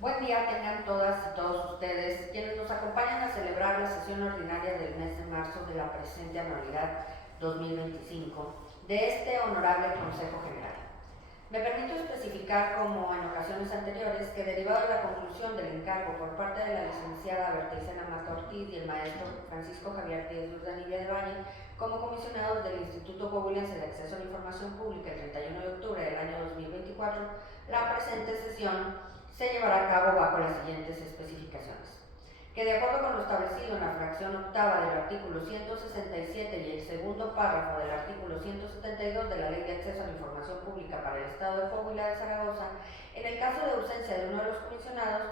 Buen día tengan todas y todos ustedes, quienes nos acompañan a celebrar la sesión ordinaria del mes de marzo de la presente anualidad 2025 de este honorable Consejo General. Me permito especificar, como en ocasiones anteriores, que derivado de la conclusión del encargo por parte de la licenciada Berta Isela Mata Ortiz y el maestro Francisco Javier Díez de Urdanibia de Valle, como comisionados del Instituto Coahuilense de Acceso a la Información Pública el 31 de octubre del año 2024, la presente sesión se llevará a cabo bajo las siguientes especificaciones: que de acuerdo con lo establecido en la fracción octava del artículo 167 y el segundo párrafo del artículo 172 de la Ley de Acceso a la Información Pública para el Estado de Coahuila de Zaragoza, en el caso de ausencia de uno de los comisionados,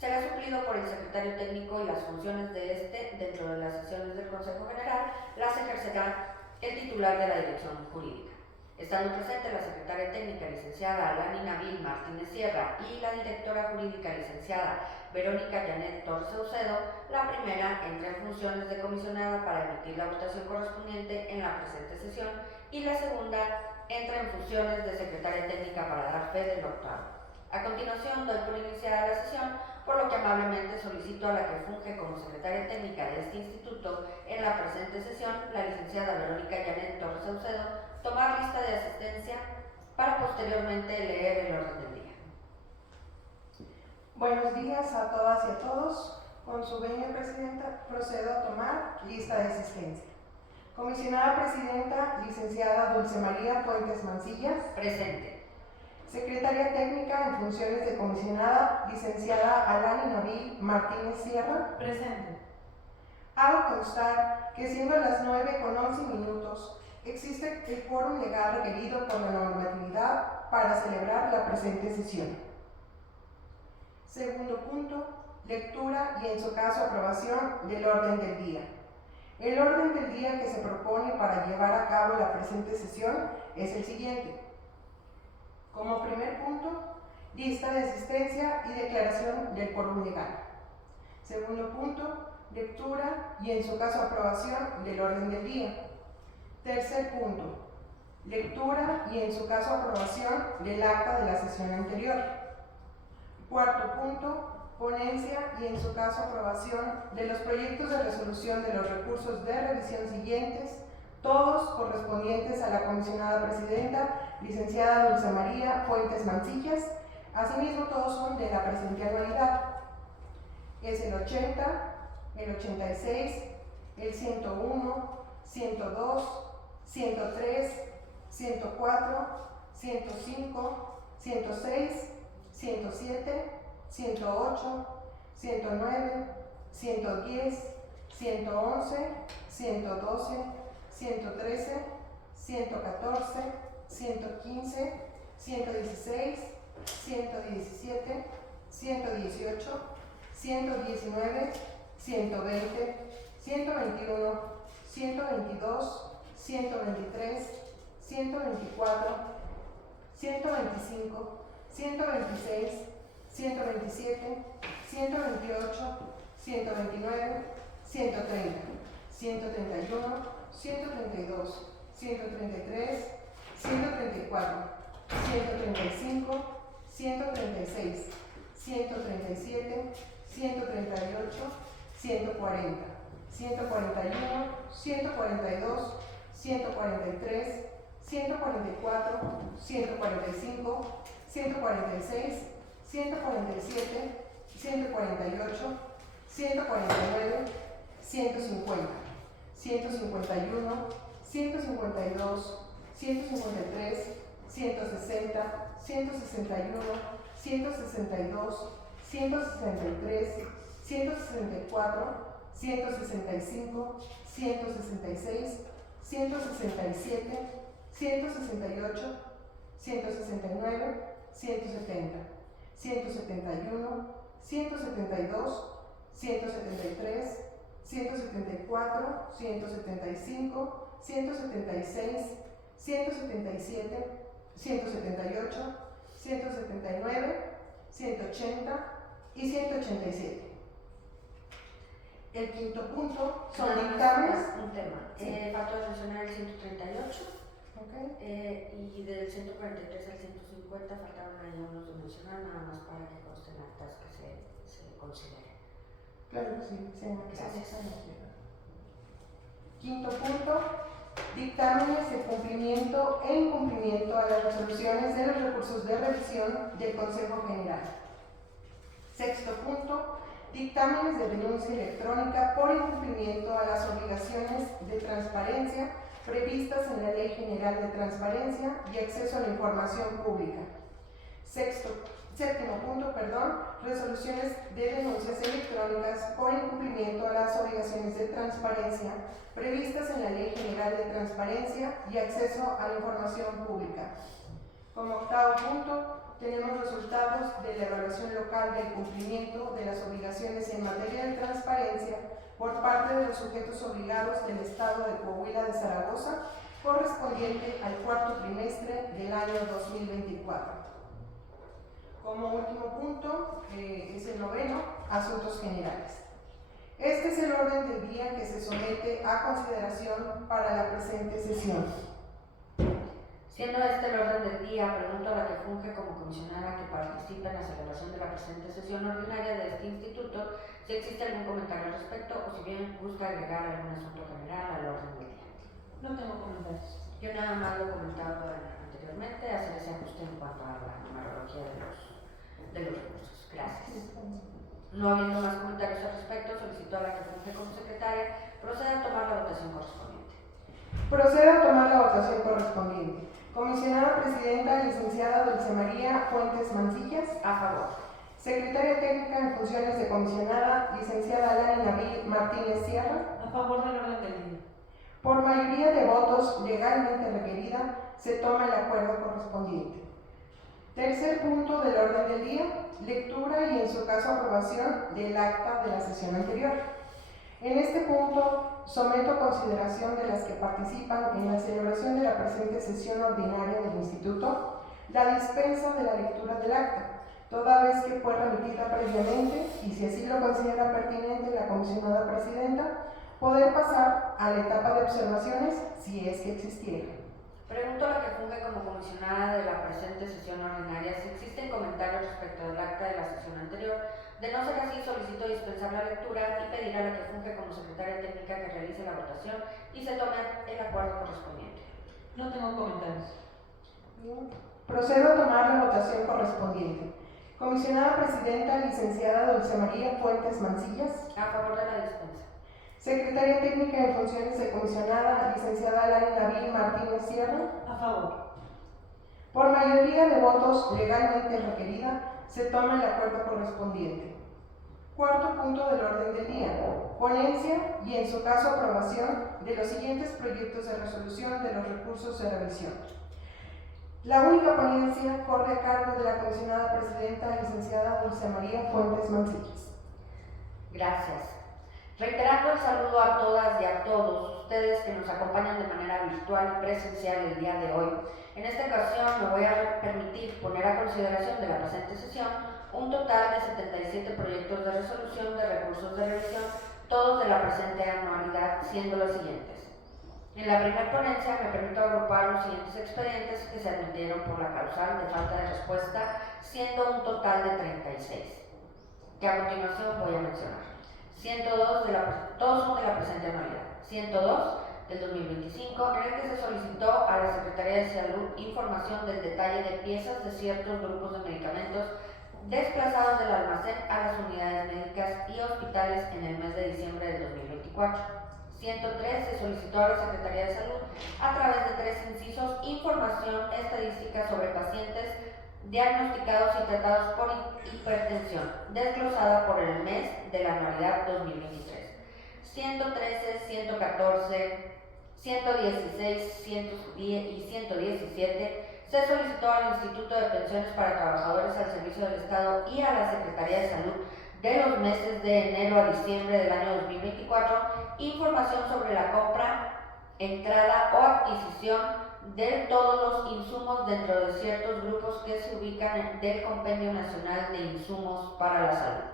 será suplido por el secretario técnico y las funciones de este dentro de las sesiones del Consejo General las ejercerá el titular de la dirección jurídica. Estando presente la secretaria técnica, licenciada Alani Nabil Martínez Sierra, y la directora jurídica, licenciada Verónica Janet Torres Saucedo, la primera entra en funciones de comisionada para emitir la votación correspondiente en la presente sesión y la segunda entra en funciones de secretaria técnica para dar fe del octavo. A continuación doy por iniciada la sesión, por lo que amablemente solicito a la que funge como secretaria técnica de este instituto en la presente sesión, la licenciada Verónica Janet Torres Saucedo, tomar lista de asistencia para posteriormente leer el orden del día. Buenos días a todas y a todos. Con su venia, Presidenta, procedo a tomar lista de asistencia. Comisionada Presidenta, licenciada Dulce María Fuentes Mancillas. Presente. Secretaria Técnica en funciones de comisionada, licenciada Alani Nabil Martínez Sierra. Presente. Hago constar que siendo las 9:11 existe el quórum legal requerido por la normatividad para celebrar la presente sesión. Segundo punto, lectura y en su caso aprobación del orden del día. El orden del día que se propone para llevar a cabo la presente sesión es el siguiente. Como primer punto, lista de asistencia y declaración del quórum legal. Segundo punto, lectura y en su caso aprobación del orden del día. Tercer punto, lectura y en su caso aprobación del acta de la sesión anterior. Cuarto punto, ponencia y en su caso aprobación de los proyectos de resolución de los recursos de revisión siguientes, todos correspondientes a la comisionada presidenta, licenciada Dulce María Fuentes Mancillas. Asimismo, todos son de la presente anualidad. Es el 80, el 86, el 101, 102, 103, 104, 105, 106, 107, 108, 109, 110, 111, 112, 113, 114, 115, 116, 117, 118, 119, 120, 121, 122, 123, 124, 125, 126, 127, 128, 129, 130, 131, 132, 133, 134, 135, 136, 137, 138, 140, 141, 142, 143, 144, 145, 146, 147, 148, 149, 150, 151, 152, 153, 160, 161, 162, 163, 164, 165, 166, 167, 168, 169, 170, 171, 172, 173, 174, 175, 176, 177, 178, 179, 180 y 187. El quinto punto son dictámenes. Un tema. Sí. Falta de mencionar el 138. Y del 143 al 150 faltaron ahí unos de mencionar, nada más para que consten actas que se consideren. Claro que sí, Gracias. Quinto punto, dictámenes de cumplimiento e incumplimiento a las resoluciones de los recursos de revisión del Consejo General. Sexto punto, dictámenes de denuncia electrónica por incumplimiento a las obligaciones de transparencia previstas en la Ley General de Transparencia y Acceso a la Información Pública. Séptimo punto, resoluciones de denuncias electrónicas por incumplimiento a las obligaciones de transparencia previstas en la Ley General de Transparencia y Acceso a la Información Pública. Como octavo punto, tenemos resultados de la evaluación local del cumplimiento de las obligaciones en materia de transparencia por parte de los sujetos obligados del Estado de Coahuila de Zaragoza, correspondiente al cuarto trimestre del año 2024. Como último punto, es el noveno, asuntos generales. Este es el orden del día que se somete a consideración para la presente sesión. Siendo este el orden del día, pregunto a la que funge como comisionada que participe en la celebración de la presente sesión ordinaria de este instituto si existe algún comentario al respecto o si bien busca agregar algún asunto general al orden del día. No tengo comentarios. Yo nada más lo comentaba anteriormente, hacer ese ajuste en cuanto a la numerología de los recursos. Gracias. No habiendo más comentarios al respecto, solicito a la que funge como secretaria proceda a tomar la votación correspondiente. Proceda a tomar la votación correspondiente. Comisionada Presidenta, licenciada Dulce María Fuentes Mancillas. A favor. Secretaria Técnica en funciones de comisionada, licenciada Alani Nabil Martínez Sierra. A favor del orden del día. Por mayoría de votos legalmente requerida, se toma el acuerdo correspondiente. Tercer punto del orden del día, lectura y en su caso aprobación del acta de la sesión anterior. En este punto, someto a consideración de las que participan en la celebración de la presente sesión ordinaria del Instituto la dispensa de la lectura del acta, toda vez que fue remitida previamente y si así lo considera pertinente la comisionada presidenta, poder pasar a la etapa de observaciones si es que existiera. Pregunto a la que funge como comisionada de la presente sesión ordinaria si existen comentarios respecto del acta de la sesión anterior. De no ser así, solicito dispensar la lectura y pedir a la que funge como secretaria técnica que realice la votación y se tome el acuerdo correspondiente. No tengo comentarios. Procedo a tomar la votación correspondiente. Comisionada Presidenta, licenciada Dulce María Fuentes Mancillas. A favor de la dispensa. Secretaria Técnica en funciones de comisionada, licenciada Alani Nabil Martínez Sierra. A favor. Por mayoría de votos legalmente requerida, se toma el acuerdo correspondiente. Cuarto punto del orden del día, ponencia y en su caso aprobación de los siguientes proyectos de resolución de los recursos de revisión. La única ponencia corre a cargo de la comisionada presidenta, licenciada Dulce María Fuentes Mancillas. Gracias. Reiterando el saludo a todas y a todos ustedes que nos acompañan de manera virtual y presencial el día de hoy. En esta ocasión me voy a permitir poner a consideración de la presente sesión un total de 77 proyectos de resolución de recursos de revisión, todos de la presente anualidad, siendo los siguientes. En la primera ponencia me permito agrupar los siguientes expedientes que se admitieron por la causal de falta de respuesta, siendo un total de 36, que a continuación voy a mencionar. 102 todos son de la presente anualidad. 102 del 2025, en el que se solicitó a la Secretaría de Salud información del detalle de piezas de ciertos grupos de medicamentos desplazados del almacén a las unidades médicas y hospitales en el mes de diciembre del 2024. 103 se solicitó a la Secretaría de Salud, a través de 3 incisos, información estadística sobre pacientes diagnosticados y tratados por hipertensión, desglosada por el mes de la anualidad 2023. 113, 114, 116, 110 y 117 se solicitó al Instituto de Pensiones para Trabajadores al Servicio del Estado y a la Secretaría de Salud de los meses de enero a diciembre del año 2024 información sobre la compra, entrada o adquisición de todos los insumos dentro de ciertos grupos que se ubican del Compendio Nacional de Insumos para la Salud.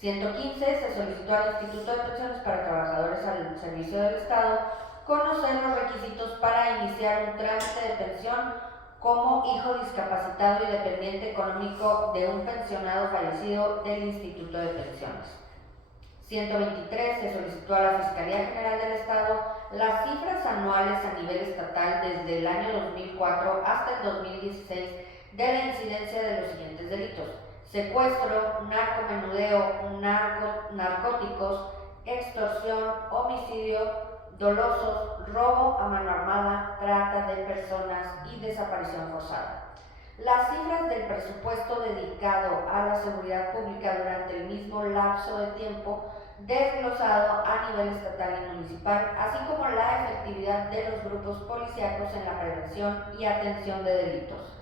115 se solicitó al Instituto de Pensiones para Trabajadores al Servicio del Estado conocer los requisitos para iniciar un trámite de pensión como hijo discapacitado y dependiente económico de un pensionado fallecido del Instituto de Pensiones. 123. Se solicitó a la Fiscalía General del Estado las cifras anuales a nivel estatal desde el año 2004 hasta el 2016 de la incidencia de los siguientes delitos: secuestro, narcomenudeo, narcóticos, extorsión, homicidio dolosos, robo a mano armada, trata de personas y desaparición forzada. Las cifras del presupuesto dedicado a la seguridad pública durante el mismo lapso de tiempo desglosado a nivel estatal y municipal, así como la efectividad de los grupos policíacos en la prevención y atención de delitos.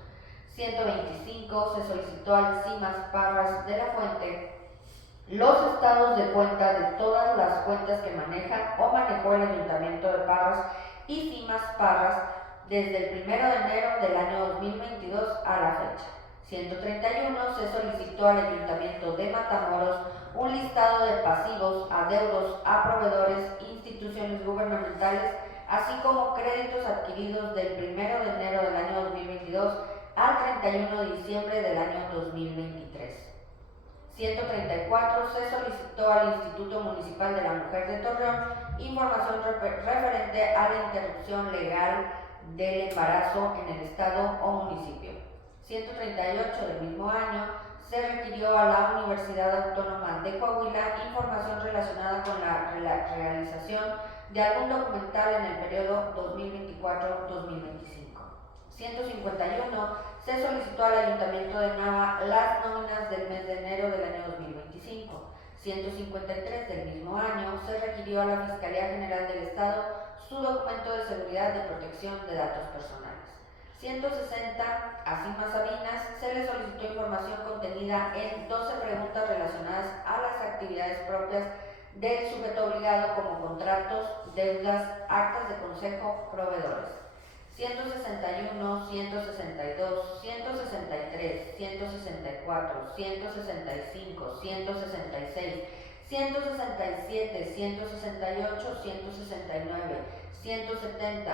125. Se solicitó al CIMAS Parras de la Fuente los estados de cuenta de todas las cuentas que maneja o manejó el Ayuntamiento de Parras y CIMAS Parras desde el 1 de enero del año 2022 a la fecha. 131. Se solicitó al Ayuntamiento de Matamoros un listado de pasivos, adeudos a proveedores, instituciones gubernamentales, así como créditos adquiridos del 1 de enero del año 2022 al 31 de diciembre del año 2023. 134. Se solicitó al Instituto Municipal de la Mujer de Torreón información referente a la interrupción legal del embarazo en el estado o municipio. 138. Del mismo año, se requirió a la Universidad Autónoma de Coahuila información relacionada con la realización de algún documental en el periodo 2024-2025. 151. Se solicitó al Ayuntamiento de Nava las nóminas del mes de enero del año 2025. 153. Del mismo año, se requirió a la Fiscalía General del Estado su documento de seguridad de protección de datos personales. 160. A CIMAS Sabinas se le solicitó información contenida en 12 preguntas relacionadas a las actividades propias del sujeto obligado como contratos, deudas, actas de consejo, proveedores. 161, 162, 163, 164, 165, 166, 167, 168, 169, 170,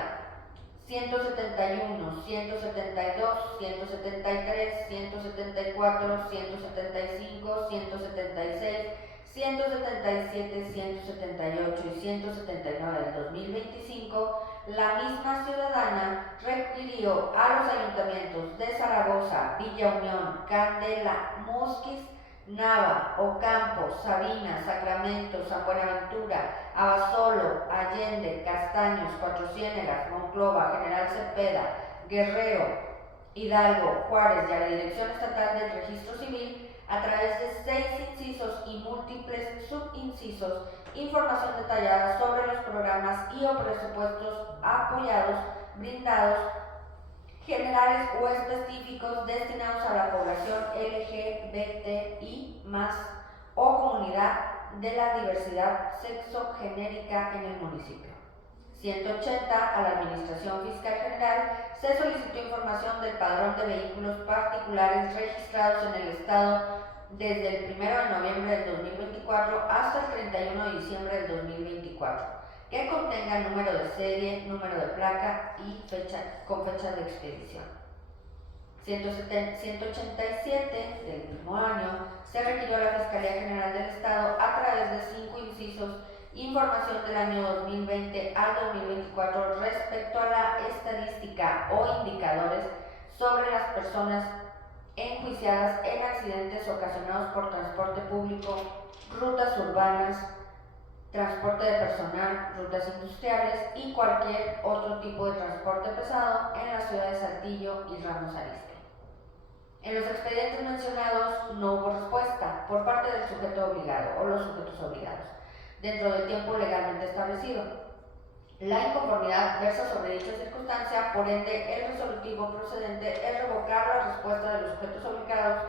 171, 172, 173, 174, 175, 176, 177, 178 y 179 del 2025, la misma ciudadana requirió a los ayuntamientos de Zaragoza, Villa Unión, Candela, Musquis, Nava, Ocampo, Sabinas, Sacramento, San Buenaventura, Abasolo, Allende, Castaños, Cuatro Ciénegas, Monclova, General Cepeda, Guerrero, Hidalgo, Juárez y a la Dirección Estatal del Registro Civil, a través de 6 incisos y múltiples subincisos, información detallada sobre los programas y o presupuestos apoyados, brindados, generales o específicos destinados a la población LGBTI+, o comunidad de la diversidad sexogenérica en el municipio. 180. A la Administración Fiscal General se solicitó información del padrón de vehículos particulares registrados en el Estado desde el 1 de noviembre del 2024 hasta el 31 de diciembre del 2024, que contenga número de serie, número de placa y con fecha de expedición. 187. Del mismo año, se requirió a la Fiscalía General del Estado, a través de 5 incisos, información del año 2020 al 2024 respecto a la estadística o indicadores sobre las personas enjuiciadas en accidentes ocasionados por transporte público, rutas urbanas, transporte de personal, rutas industriales y cualquier otro tipo de transporte pesado en las ciudades de Saltillo y Ramos Arizpe. En los expedientes mencionados no hubo respuesta por parte del sujeto obligado o los sujetos obligados dentro del tiempo legalmente establecido. La inconformidad versa sobre dicha circunstancia, por ende el resolutivo procedente es revocar la respuesta de los sujetos obligados,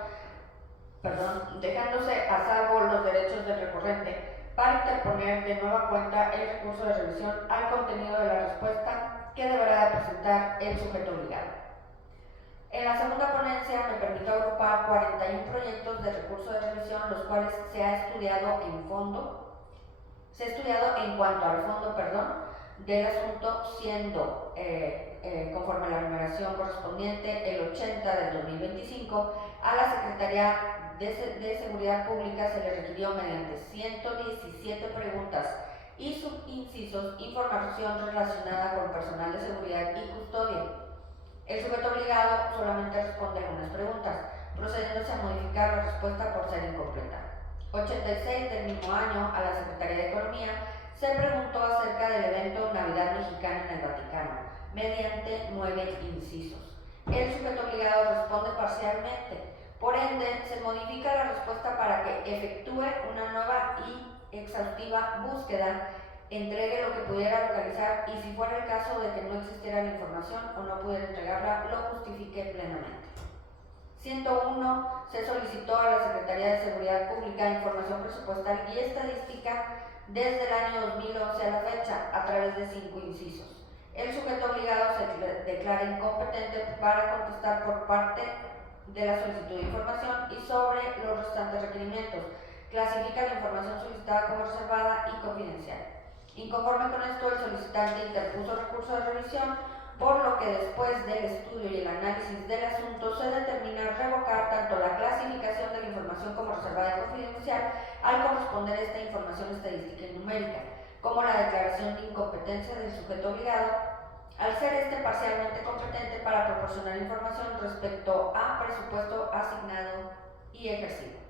dejándose a salvo los derechos del recurrente para interponer de nueva cuenta el recurso de revisión al contenido de la respuesta que deberá de presentar el sujeto obligado. En la segunda ponencia me permito agrupar 41 proyectos de recurso de revisión, los cuales se ha estudiado en cuanto al fondo, del asunto, siendo conforme a la numeración correspondiente el 80 del 2025, a la Secretaría de Seguridad Pública se le requirió mediante 117 preguntas y subincisos información relacionada con personal de seguridad y custodia. El sujeto obligado solamente responde algunas preguntas, procediéndose a modificar la respuesta por ser incompleta. 86 del mismo año, a la Secretaría de Economía se preguntó acerca del evento Navidad Mexicana en el Vaticano, mediante 9 incisos. El sujeto obligado responde parcialmente, por ende, se modifica la respuesta para que efectúe una nueva y exhaustiva búsqueda, entregue lo que pudiera localizar y, si fuera el caso de que no existiera la información o no pudiera entregarla, lo justifique plenamente. 101. Se solicitó a la Secretaría de Seguridad Pública información presupuestal y estadística desde el año 2011 a la fecha, a través de 5 incisos. El sujeto obligado se declara incompetente para contestar por parte de la solicitud de información y sobre los restantes requerimientos. Clasifica la información solicitada como reservada y confidencial. Inconforme con esto, el solicitante interpuso recurso de revisión, por lo que después del estudio y el análisis del asunto se determina revocar tanto la clasificación de la información como reservada y confidencial al corresponder esta información estadística y numérica, como la declaración de incompetencia del sujeto obligado, al ser este parcialmente competente para proporcionar información respecto a presupuesto asignado y ejercido.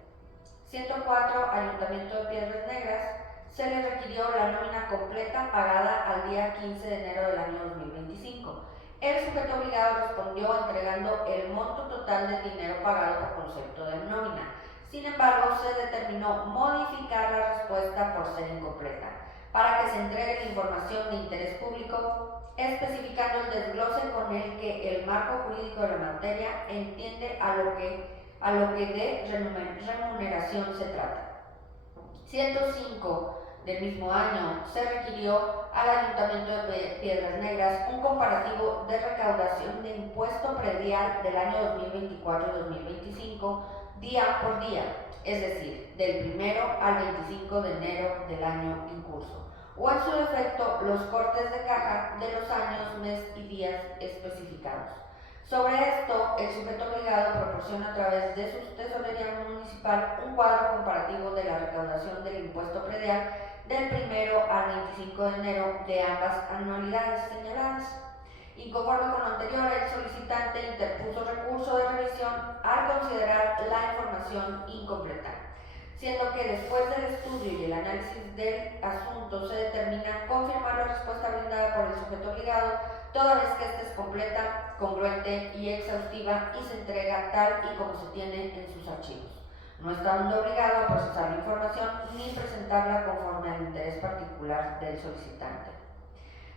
104. Ayuntamiento de Piedras Negras. Se le requirió la nómina completa pagada al día 15 de enero del año 2025. El sujeto obligado respondió entregando el monto total del dinero pagado por concepto de nómina. Sin embargo, se determinó modificar la respuesta por ser incompleta, para que se entregue la información de interés público, especificando el desglose con el que el marco jurídico de la materia entiende a lo que de remuneración se trata. 105. Del mismo año, se requirió al Ayuntamiento de Piedras Negras un comparativo de recaudación de impuesto predial del año 2024 y 2025, día por día, es decir, del 1 al 25 de enero del año en curso, o en su defecto los cortes de caja de los años, mes y días especificados. Sobre esto, el sujeto obligado proporciona a través de su tesorería municipal un cuadro comparativo de la recaudación del impuesto predial del 1 al 25 de enero de ambas anualidades señaladas. Inconforme con lo anterior, el solicitante interpuso recurso de revisión al considerar la información incompleta, siendo que después del estudio y el análisis del asunto se determina confirmar la respuesta brindada por el sujeto obligado, toda vez que ésta es completa, congruente y exhaustiva y se entrega tal y como se tiene en sus archivos, no estando obligado a procesar la información ni presentarla conforme al interés particular del solicitante.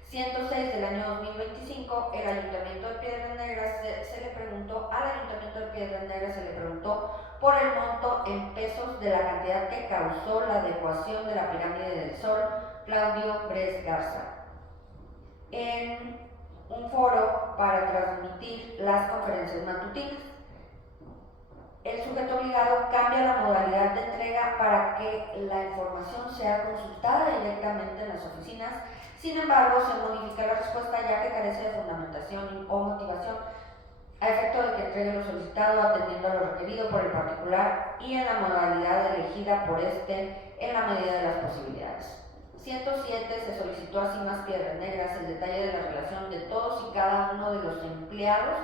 106 del año 2025, el Ayuntamiento de Piedras Negras se le preguntó por el monto en pesos de la cantidad que causó la adecuación de la pirámide del Sol Claudio Bres Garza en un foro para transmitir las conferencias matutinas. El sujeto obligado cambia la modalidad de entrega para que la información sea consultada directamente en las oficinas. Sin embargo, se modifica la respuesta ya que carece de fundamentación o motivación, a efecto de que entregue lo solicitado atendiendo a lo requerido por el particular y en la modalidad elegida por este en la medida de las posibilidades. 107. Se solicitó a CIMAS Piedras Negras el detalle de la relación de todos y cada uno de los empleados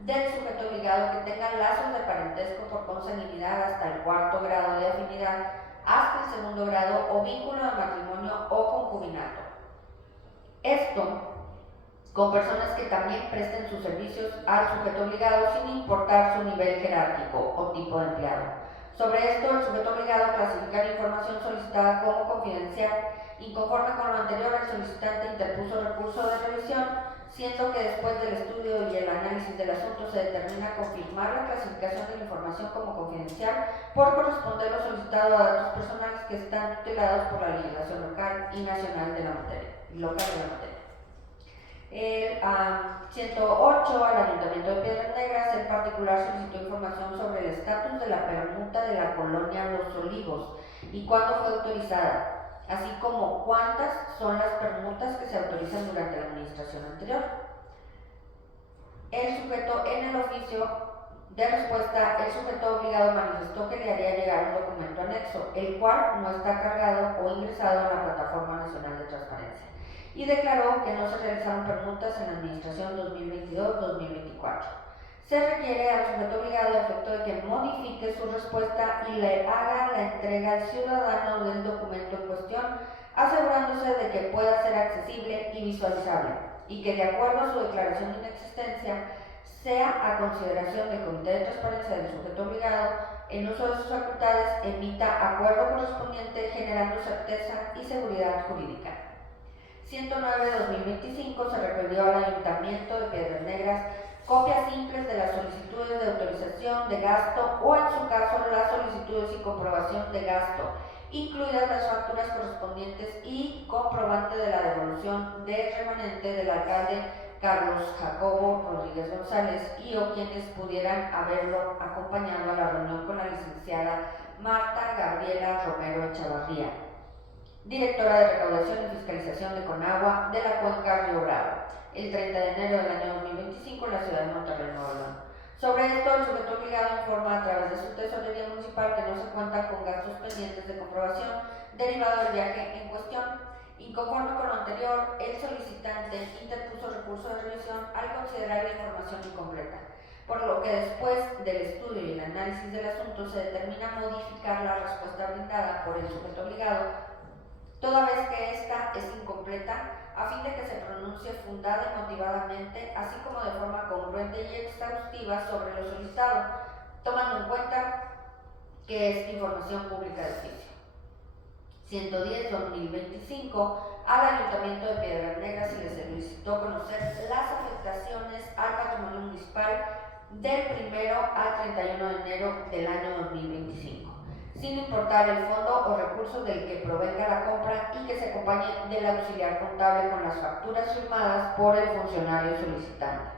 del sujeto obligado que tengan lazos de parentesco por consanguinidad hasta el 4º grado de afinidad, hasta el 2º grado o vínculo de matrimonio o concubinato. Esto con personas que también presten sus servicios al sujeto obligado sin importar su nivel jerárquico o tipo de empleado. Sobre esto, el sujeto obligado clasifica la información solicitada como confidencial. Inconforme con lo anterior, el solicitante interpuso recurso de revisión, siendo que después del estudio y el análisis del asunto se determina confirmar la clasificación de la información como confidencial por corresponder lo solicitado a datos personales que están tutelados por la legislación local y nacional de la materia. El 108. Al Ayuntamiento de Piedras Negras, el particular solicitó información sobre el estatus de la permuta de la colonia Los Olivos y cuándo fue autorizada. así como cuántas son las permutas que se autorizan durante la administración anterior. El sujeto en el oficio de respuesta, el sujeto obligado manifestó que le haría llegar un documento anexo, el cual no está cargado o ingresado en la Plataforma Nacional de Transparencia, y declaró que no se realizaron permutas en la administración 2022-2024. Se requiere al sujeto obligado a efecto de que modifique su respuesta y le haga la entrega al ciudadano del documento en cuestión, asegurándose de que pueda ser accesible y visualizable, y que de acuerdo a su declaración de inexistencia, sea a consideración del Comité de Transparencia del sujeto obligado, en uso de sus facultades, emita acuerdo correspondiente generando certeza y seguridad jurídica. 109/2025 se requirió al Ayuntamiento de Piedras Negras copias simples de las solicitudes de autorización de gasto o, en su caso, las solicitudes y comprobación de gasto, incluidas las facturas correspondientes y comprobante de la devolución del remanente del alcalde Carlos Jacobo Rodríguez González y o quienes pudieran haberlo acompañado a la reunión con la licenciada Marta Gabriela Romero Echavarría, directora de Recaudación y Fiscalización de Conagua de la Cuenca Río Bravo, el 30 de enero del año 2025 en la ciudad de Monterrey, Nuevo León. Sobre esto, el sujeto obligado informa a través de su tesorería municipal que no se cuenta con gastos pendientes de comprobación derivado del viaje en cuestión. Inconforme con lo anterior, el solicitante interpuso recurso de revisión al considerar la información incompleta, por lo que después del estudio y el análisis del asunto se determina modificar la respuesta brindada por el sujeto obligado, toda vez que ésta es incompleta, a fin de que se pronuncie fundada y motivadamente, así como de forma congruente y exhaustiva sobre lo solicitado, tomando en cuenta que es información pública de oficio. 110/2025 al Ayuntamiento de Piedras Negras se le solicitó conocer las afectaciones al patrimonio municipal del 1 al 31 de enero del año 2025, sin importar el fondo o recursos del que provenga la compra y que se acompañe del auxiliar contable con las facturas firmadas por el funcionario solicitante.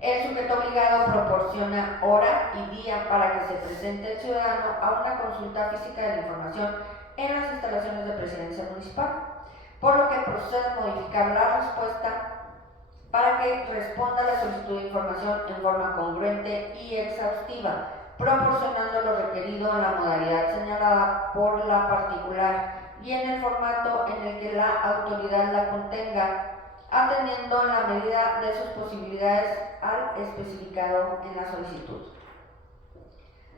El sujeto obligado proporciona hora y día para que se presente el ciudadano a una consulta física de la información en las instalaciones de Presidencia Municipal, por lo que procede a modificar la respuesta para que responda a la solicitud de información en forma congruente y exhaustiva, proporcionando lo requerido en la modalidad señalada por la particular y en el formato en el que la autoridad la contenga, atendiendo en la medida de sus posibilidades al especificado en la solicitud.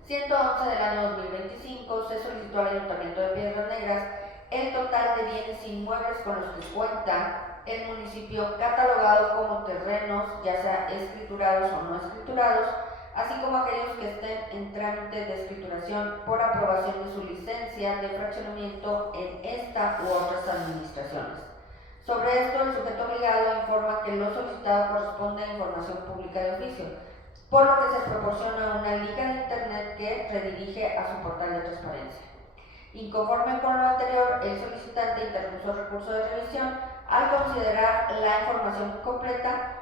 111 del año 2025 se solicitó al Ayuntamiento de Piedras Negras el total de bienes inmuebles con los que cuenta el municipio catalogados como terrenos, ya sea escriturados o no escriturados, así como aquellos que estén en trámite de escrituración por aprobación de su licencia de fraccionamiento en esta u otras administraciones. Sobre esto, el sujeto obligado informa que lo solicitado corresponde a información pública de oficio, por lo que se proporciona una liga de internet que redirige a su portal de transparencia. Inconforme con lo anterior, el solicitante interpuso recurso de revisión al considerar la información incompleta,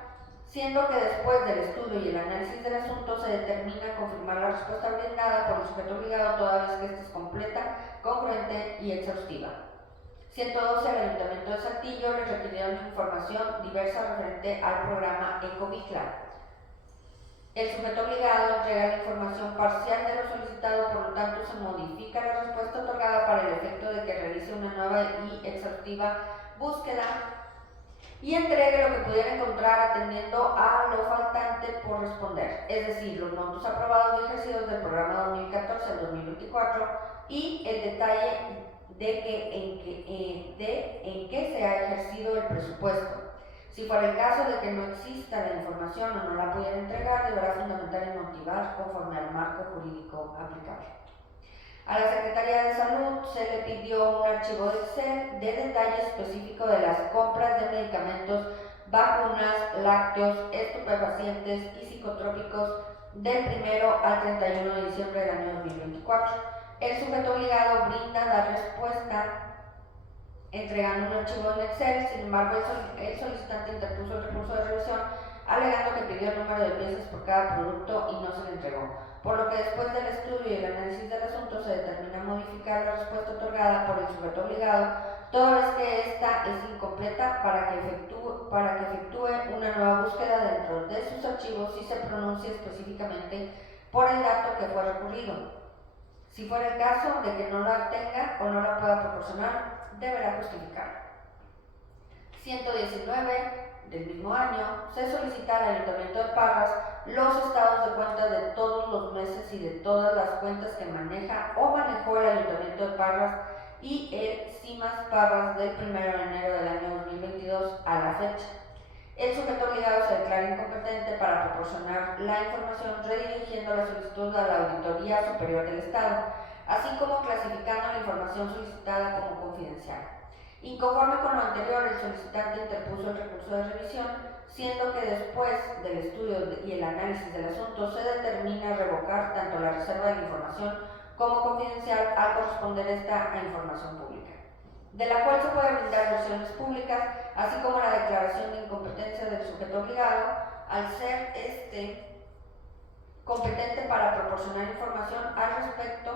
siendo que después del estudio y el análisis del asunto se determina confirmar la respuesta brindada por el sujeto obligado toda vez que ésta es completa, congruente y exhaustiva. 112. El Ayuntamiento de Saltillo le requirieron información diversa referente al programa Ecovicla. El sujeto obligado entrega la información parcial de lo solicitado, por lo tanto se modifica la respuesta otorgada para el efecto de que realice una nueva y exhaustiva búsqueda y entregue lo que pudiera encontrar atendiendo a lo faltante por responder, es decir, los montos aprobados y ejercidos del programa 2014 al 2024 y el detalle en qué se ha ejercido el presupuesto. Si fuera el caso de que no exista la información o no la pudiera entregar, deberá fundamentar y motivar conforme al marco jurídico aplicable. A la Secretaría de Salud se le pidió un archivo de Excel de detalle específico de las compras de medicamentos, vacunas, lácteos, estupefacientes y psicotrópicos del 1 al 31 de diciembre del año 2024. El sujeto obligado brinda la respuesta entregando un archivo en Excel. Sin embargo, el solicitante interpuso el recurso de revisión alegando que pidió el número de piezas por cada producto y no se le entregó, por lo que después del estudio y el análisis del asunto se determina modificar la respuesta otorgada por el sujeto obligado, toda vez que ésta es incompleta para que efectúe una nueva búsqueda dentro de sus archivos si se pronuncia específicamente por el dato que fue recurrido. Si fuera el caso de que no la tenga o no la pueda proporcionar, deberá justificarlo. 119 del mismo año, se solicita al Ayuntamiento de Parras los estados de cuenta de todos los meses y de todas las cuentas que maneja o manejó el Ayuntamiento de Parras y el CIMAS Parras del 1 de enero del año 2022 a la fecha. El sujeto obligado se declara incompetente para proporcionar la información redirigiendo la solicitud a la Auditoría Superior del Estado, así como clasificando la información solicitada como confidencial. Inconforme con lo anterior, el solicitante interpuso el recurso de revisión, siendo que después del estudio y el análisis del asunto se determina revocar tanto la reserva de la información como confidencial al corresponder esta a información pública, de la cual se puede brindar versiones públicas, así como la declaración de incompetencia del sujeto obligado, al ser competente para proporcionar información al respecto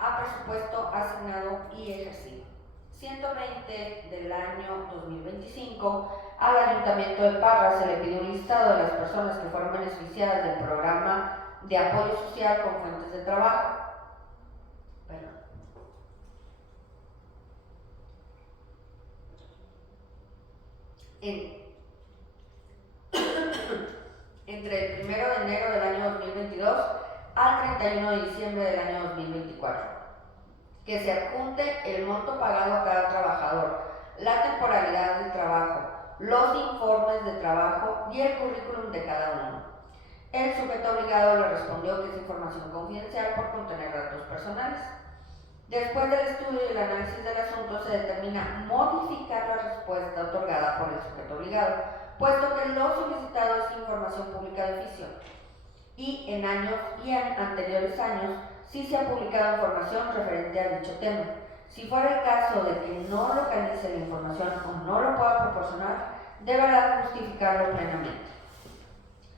a presupuesto asignado y ejercido. 120 del año 2025, al Ayuntamiento de Parras se le pidió un listado de las personas que fueron beneficiadas del programa de apoyo social con fuentes de trabajo. Entre el 1 de enero del año 2022 al 31 de diciembre del año 2024. Que se adjunte el monto pagado a cada trabajador, la temporalidad del trabajo, los informes de trabajo y el currículum de cada uno. El sujeto obligado le respondió que es información confidencial por contener datos personales. Después del estudio y el análisis del asunto se determina modificar la respuesta otorgada por el sujeto obligado, puesto que lo solicitado es información pública de oficio y en anteriores años sí se ha publicado información referente a dicho tema. Si fuera el caso de que no localice la información o no lo pueda proporcionar, deberá justificarlo plenamente.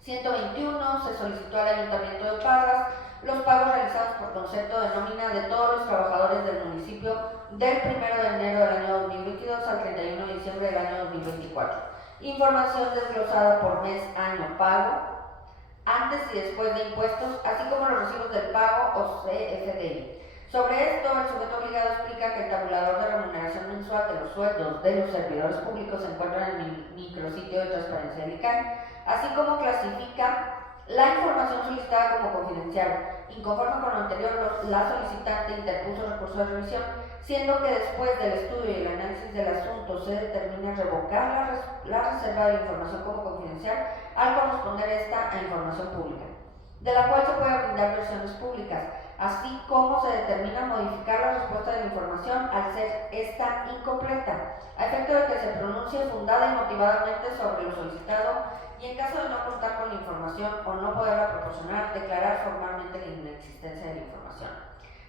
121. Se solicitó al Ayuntamiento de Parras los pagos realizados por concepto de nómina de todos los trabajadores del municipio del 1 de enero del año 2022 al 31 de diciembre del año 2024. Información desglosada por mes, año, pago, antes y después de impuestos, así como los recibos del pago o CFDI. Sobre esto, el sujeto obligado explica que el tabulador de remuneración mensual de los sueldos de los servidores públicos se encuentra en el micrositio de transparencia del ICANN, así como clasifica la información solicitada como confidencial. Inconforme con lo anterior, la solicitante interpuso recurso de revisión, siendo que después del estudio y el análisis del asunto se determina revocar la reserva de la información como confidencial al corresponder esta a información pública, de la cual se puede brindar versiones públicas, así como se determina modificar la respuesta de la información al ser esta incompleta, a efecto de que se pronuncie fundada y motivadamente sobre lo solicitado y en caso de no contar con la información o no poderla proporcionar, declarar formalmente la inexistencia de la información.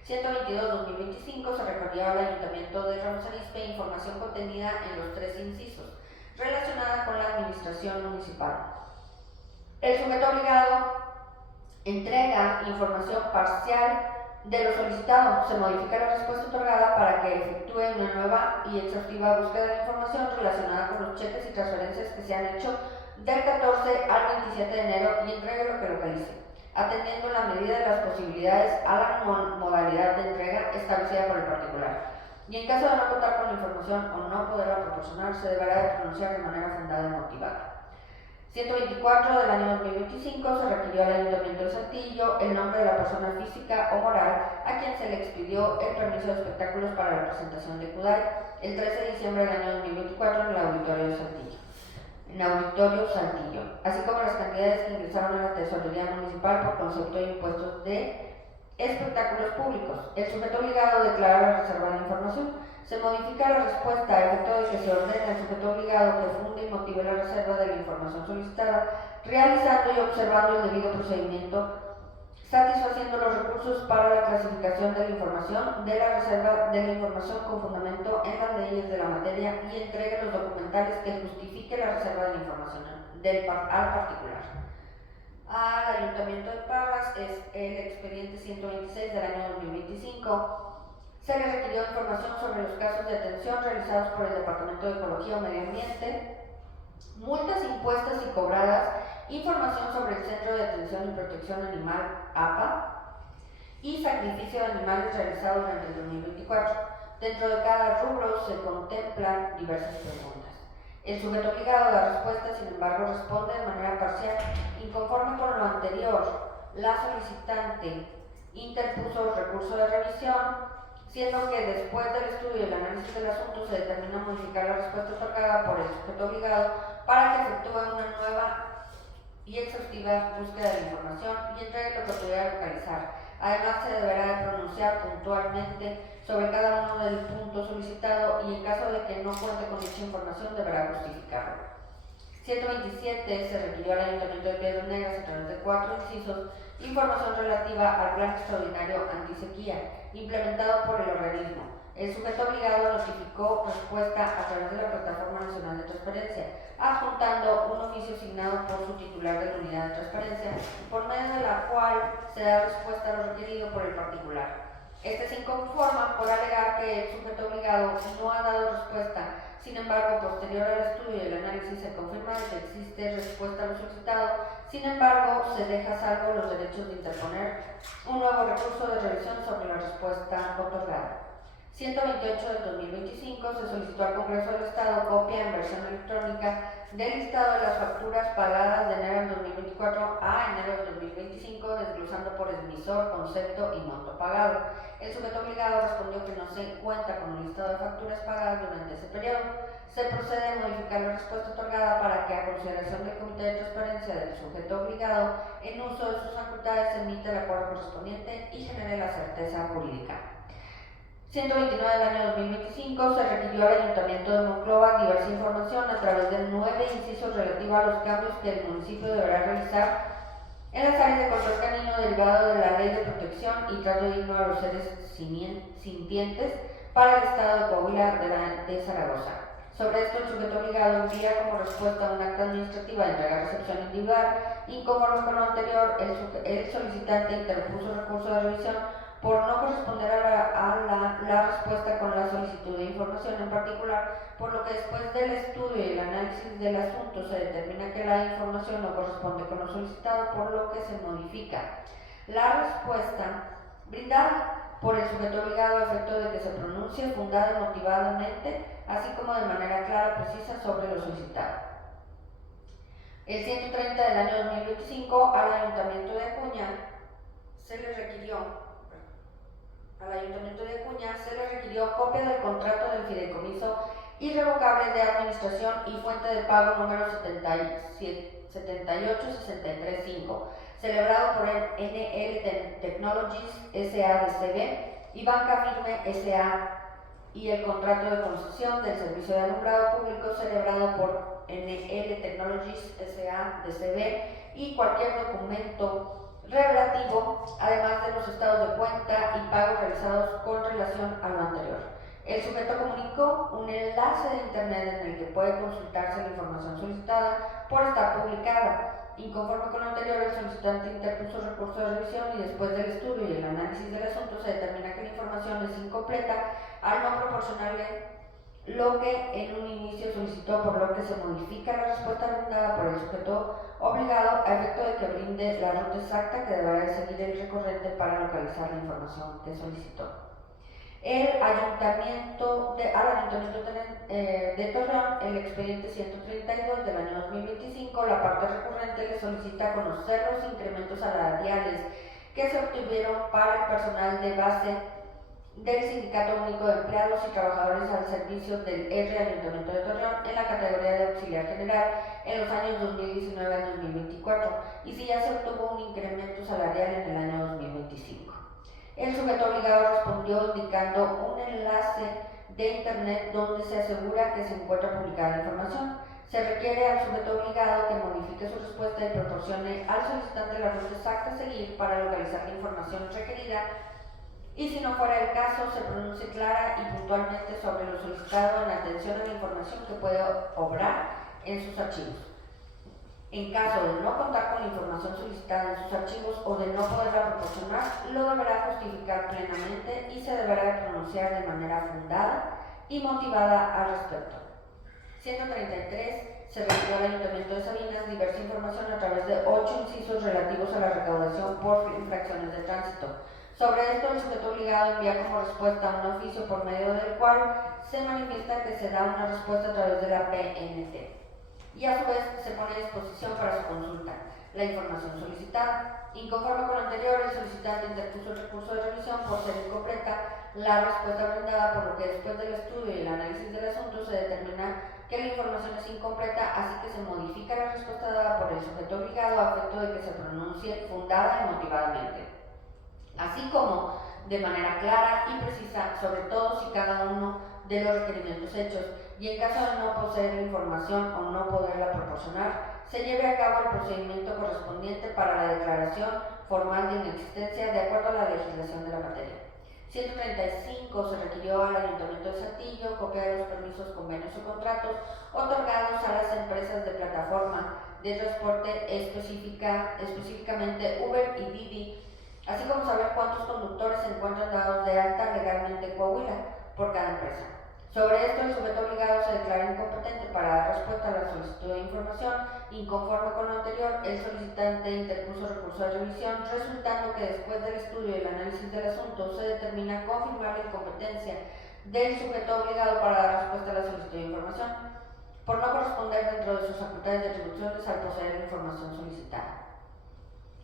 122-2025 se refirió al Ayuntamiento de Ramos Arizpe información contenida en los 3 incisos, relacionada con la administración municipal. El sujeto obligado entrega información parcial de lo solicitado. Se modifica la respuesta otorgada para que efectúe una nueva y exhaustiva búsqueda de información relacionada con los cheques y transferencias que se han hecho del 14 al 27 de enero y entregue lo que localice, atendiendo la medida de las posibilidades a la modalidad de entrega establecida por el particular. Y en caso de no contar con la información o no poderla proporcionar, se deberá de pronunciar de manera fundada y motivada. 124 del año 2025 se requirió al Ayuntamiento de Saltillo el nombre de la persona física o moral a quien se le expidió el permiso de espectáculos para la presentación de Kudai el 13 de diciembre del año 2024 en el Auditorio de Saltillo. Así como las cantidades que ingresaron a la tesorería municipal por concepto de impuestos de espectáculos públicos. El sujeto obligado declara la reserva de la información. Se modifica la respuesta a efecto de que se ordena al sujeto obligado que funde y motive la reserva de la información solicitada, realizando y observando el debido procedimiento, satisfaciendo los recursos para la clasificación de la información de la reserva de la información con fundamento en las leyes de la materia y entregue los documentales que justifique la reserva de la información al particular. al Ayuntamiento de Parras es el expediente 126 del año 2025. Se le requirió información sobre los casos de atención realizados por el Departamento de Ecología o Medio Ambiente, multas impuestas y cobradas, información sobre el Centro de Atención y Protección Animal APA y sacrificio de animales realizado durante el 2024. Dentro de cada rubro se contemplan diversas preguntas. El sujeto obligado a la respuesta, sin embargo, responde de manera parcial. Inconforme con lo anterior, la solicitante interpuso recurso de revisión, siendo que después del estudio y el análisis del asunto se determina modificar la respuesta otorgada por el sujeto obligado para que efectúe una nueva y exhaustiva búsqueda de la información y entregue lo que pudiera localizar. Además, se deberá de pronunciar puntualmente sobre cada uno del punto solicitado y en caso de que no cuente con dicha información deberá justificarlo. 127. Se requirió al Ayuntamiento de Piedras Negras a través de 4 incisos información relativa al Plan Extraordinario Antisequía implementado por el organismo. El sujeto obligado notificó respuesta a través de la Plataforma Nacional de Transparencia, adjuntando un oficio signado por su titular de la Unidad de Transparencia, por medio de la cual se da respuesta a lo requerido por el particular. Este se inconforma por alegar que el sujeto obligado no ha dado respuesta. Sin embargo, posterior al estudio y el análisis se confirma que existe respuesta a lo solicitado. Sin embargo, se deja a salvo los derechos de interponer un nuevo recurso de revisión sobre la respuesta otorgada. 128 del 2025 se solicitó al Congreso del Estado copia en versión electrónica del listado de las facturas pagadas de enero del 2024 a enero del 2025, desglosando por emisor, concepto y monto pagado. El sujeto obligado respondió que no se cuenta con un listado de facturas pagadas durante ese periodo. Se procede a modificar la respuesta otorgada para que, a consideración del Comité de Transparencia del sujeto obligado, en uso de sus facultades se emita el acuerdo correspondiente y genere la certeza jurídica. 129 del año 2025 se requirió al Ayuntamiento de Monclova diversa información a través de 9 incisos relativos a los cambios que el municipio deberá realizar en las áreas de control canino derivado de la Ley de Protección y Trato Digno a los Seres Sintientes para el Estado de Coahuila de Zaragoza. Sobre esto, el sujeto obligado envía como respuesta un acta administrativa de entrega-recepción individual. Inconforme con lo anterior, el solicitante interpuso recurso de revisión por no corresponder a la respuesta con la solicitud de información en particular, por lo que después del estudio y el análisis del asunto se determina que la información no corresponde con lo solicitado, por lo que se modifica la respuesta brindada por el sujeto obligado a efecto de que se pronuncie fundada y motivadamente, así como de manera clara y precisa sobre lo solicitado. El 130 del año 2025 al Ayuntamiento de Acuña se le requirió copia del contrato del fideicomiso irrevocable de administración y fuente de pago número 78635, celebrado por NL Technologies S.A.D.C.B. y Banca Firme S.A. y el contrato de concesión del servicio de alumbrado público celebrado por NL Technologies S.A.D.C.B. y cualquier documento relativo, además de los estados de cuenta y pagos realizados con relación a lo anterior. El sujeto comunicó un enlace de internet en el que puede consultarse la información solicitada por estar publicada. Inconforme con lo anterior, el solicitante interpuso recurso de revisión y después del estudio y el análisis del asunto se determina que la información es incompleta al no proporcionarle lo que en un inicio solicitó, por lo que se modifica la respuesta brindada por el sujeto obligado a efecto de que brinde la ruta exacta que deberá de seguir el recurrente para localizar la información que solicitó. Al Ayuntamiento de Torreón, el expediente 132 del año 2025, la parte recurrente le solicita conocer los incrementos salariales que se obtuvieron para el personal de base del Sindicato Único de Empleados y Trabajadores al Servicio del Ayuntamiento de Torreón en la categoría de auxiliar general en los años 2019 al 2024 y si ya se obtuvo un incremento salarial en el año 2025. El sujeto obligado respondió indicando un enlace de internet donde se asegura que se encuentra publicada la información. Se requiere al sujeto obligado que modifique su respuesta y proporcione al solicitante la ruta exacta a seguir para localizar la información requerida y, si no fuera el caso, se pronuncie clara y puntualmente sobre lo solicitado en atención a la información que puede obrar en sus archivos. En caso de no contar con la información solicitada en sus archivos o de no poderla proporcionar, lo deberá justificar plenamente y se deberá pronunciar de manera fundada y motivada al respecto. 133. Se requirió al Ayuntamiento de Sabinas diversa información a través de 8 incisos relativos a la recaudación por infracciones de tránsito. Sobre esto, el sujeto obligado envía como respuesta un oficio por medio del cual se manifiesta que se da una respuesta a través de la PNT y a su vez se pone a disposición para su consulta la información solicitada. Inconforme con lo anterior, el solicitante interpuso el recurso de revisión por ser incompleta la respuesta brindada, por lo que después del estudio y el análisis del asunto se determina que la información es incompleta, así que se modifica la respuesta dada por el sujeto obligado a efecto de que se pronuncie fundada y motivadamente, así como de manera clara y precisa sobre todos y cada uno de los requerimientos hechos, y en caso de no poseer la información o no poderla proporcionar, se lleve a cabo el procedimiento correspondiente para la declaración formal de inexistencia de acuerdo a la legislación de la materia. 135. Se requirió al Ayuntamiento de Saltillo copia de los permisos, convenios o contratos otorgados a las empresas de plataforma de transporte específicamente Uber y Didi, así como saber cuántos conductores se encuentran dados de alta legalmente en Coahuila por cada empresa. Sobre esto, el sujeto obligado se declara incompetente para dar respuesta a la solicitud de información. Inconforme con lo anterior, el solicitante interpuso recurso de revisión, resultando que después del estudio y el análisis del asunto se determina confirmar la incompetencia del sujeto obligado para dar respuesta a la solicitud de información, por no corresponder dentro de sus facultades de atribuciones al poseer la información solicitada.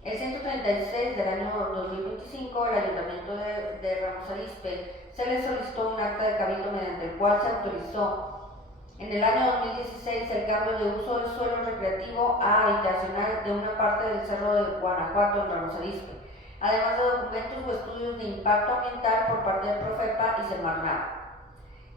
El 136 del año 2025, el Ayuntamiento de Ramos Arizpe se le solicitó un acta de cabildo mediante el cual se autorizó en el año 2016 el cambio de uso del suelo recreativo a habitacional de una parte del Cerro de Guanajuato en Ramos Arizpe, además de documentos o estudios de impacto ambiental por parte de Profepa y Semarnat.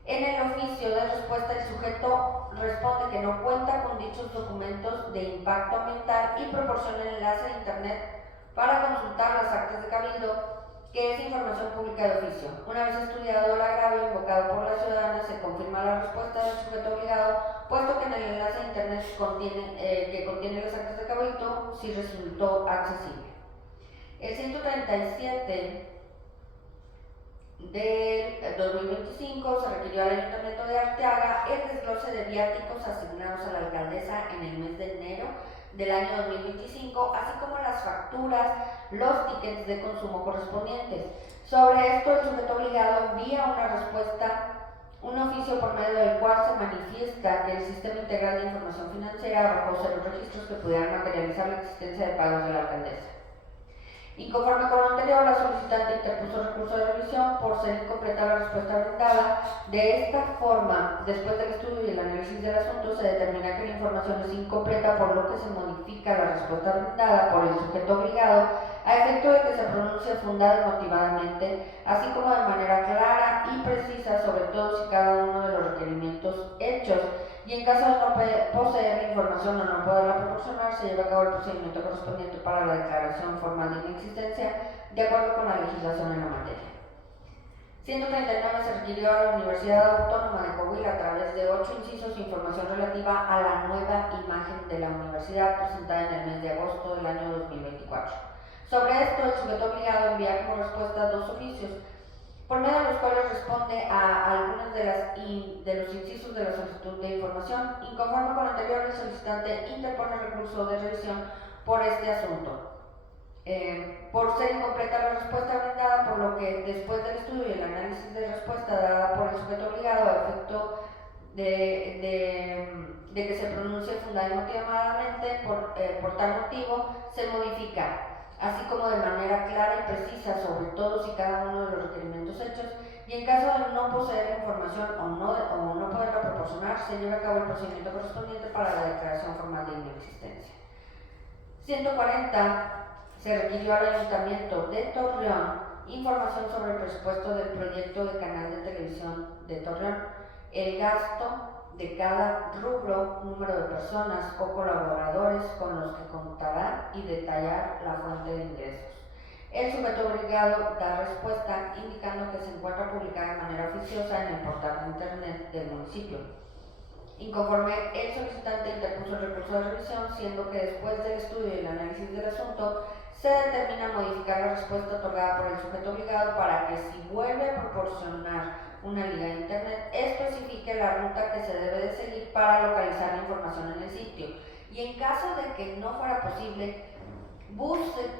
En el oficio de respuesta, el sujeto responde que no cuenta con dichos documentos de impacto ambiental y proporciona el enlace de internet para consultar las actas de cabildo, que es información pública de oficio. Una vez estudiado el agravio invocado por la ciudadana, se confirma la respuesta del sujeto obligado, puesto que en el enlace de internet que contiene las actas de cabildo sí resultó accesible. El 137 del 2025 se requirió al Ayuntamiento de Arteaga el desglose de viáticos asignados a la alcaldesa en el mes de enero del año 2025, así como las facturas, los tickets de consumo correspondientes. Sobre esto, el sujeto obligado envía una respuesta, un oficio por medio del cual se manifiesta que el Sistema Integral de Información Financiera arrojó 0 registros que pudieran materializar la existencia de pagos de la alcaldesa. Inconforme con lo anterior, la solicitante interpuso recurso de revisión por ser incompleta la respuesta brindada. De esta forma, después del estudio y el análisis del asunto, se determina que la información es incompleta, por lo que se modifica la respuesta brindada por el sujeto obligado a efecto de que se pronuncie fundada y motivadamente, así como de manera clara y precisa sobre todos y cada uno de los requerimientos hechos, y en caso de no poseer la información o no poderla proporcionar, se lleva a cabo el procedimiento correspondiente para la declaración formal de inexistencia de acuerdo con la legislación en la materia. 139. Se requirió a la Universidad Autónoma de Coahuila a través de 8 incisos información relativa a la nueva imagen de la universidad presentada en el mes de agosto del año 2024. Sobre esto, el sujeto obligado envía como respuesta 2 oficios, por medio de los cuales responde a algunos de los incisos de la solicitud de información. Inconforme con lo anterior, el solicitante interpone recurso de revisión por este asunto. Por ser incompleta la respuesta brindada, por lo que después del estudio y el análisis de respuesta dada por el sujeto obligado a efecto de que se pronuncie fundada y motivadamente, por tal motivo se modifica, así como de manera clara y precisa sobre todos y cada uno de los requerimientos hechos, y en caso de no poseer la información o no poderla proporcionar, se lleva a cabo el procedimiento correspondiente para la declaración formal de inexistencia. 140. Se requirió al Ayuntamiento de Torreón información sobre el presupuesto del proyecto de canal de televisión de Torreón, el gasto de cada rubro, número de personas o colaboradores con los que contará y detallar la fuente de ingresos. El sujeto obligado da respuesta indicando que se encuentra publicada de manera oficiosa en el portal de internet del municipio. Inconforme, el solicitante interpuso el recurso de revisión, siendo que después del estudio y el análisis del asunto, se determina modificar la respuesta otorgada por el sujeto obligado para que, si vuelve a proporcionar una liga de internet, especifique la ruta que se debe de seguir para localizar la información en el sitio, y en caso de que no fuera posible,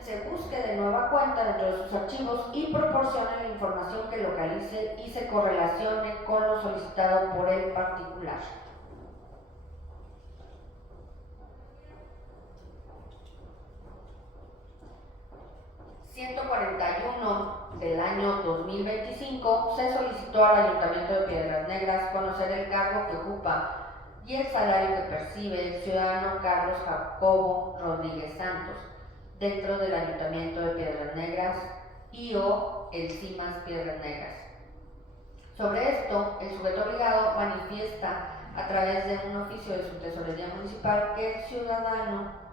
se busque de nueva cuenta dentro de sus archivos y proporcione la información que localice y se correlacione con lo solicitado por el particular. ...141 del año 2025... se solicitó al Ayuntamiento de Piedras Negras conocer el cargo que ocupa y el salario que percibe el ciudadano Carlos Jacobo Rodríguez Santos dentro del Ayuntamiento de Piedras Negras y o el CIMAS Piedras Negras. Sobre esto, el sujeto obligado manifiesta a través de un oficio de su tesorería municipal que el ciudadano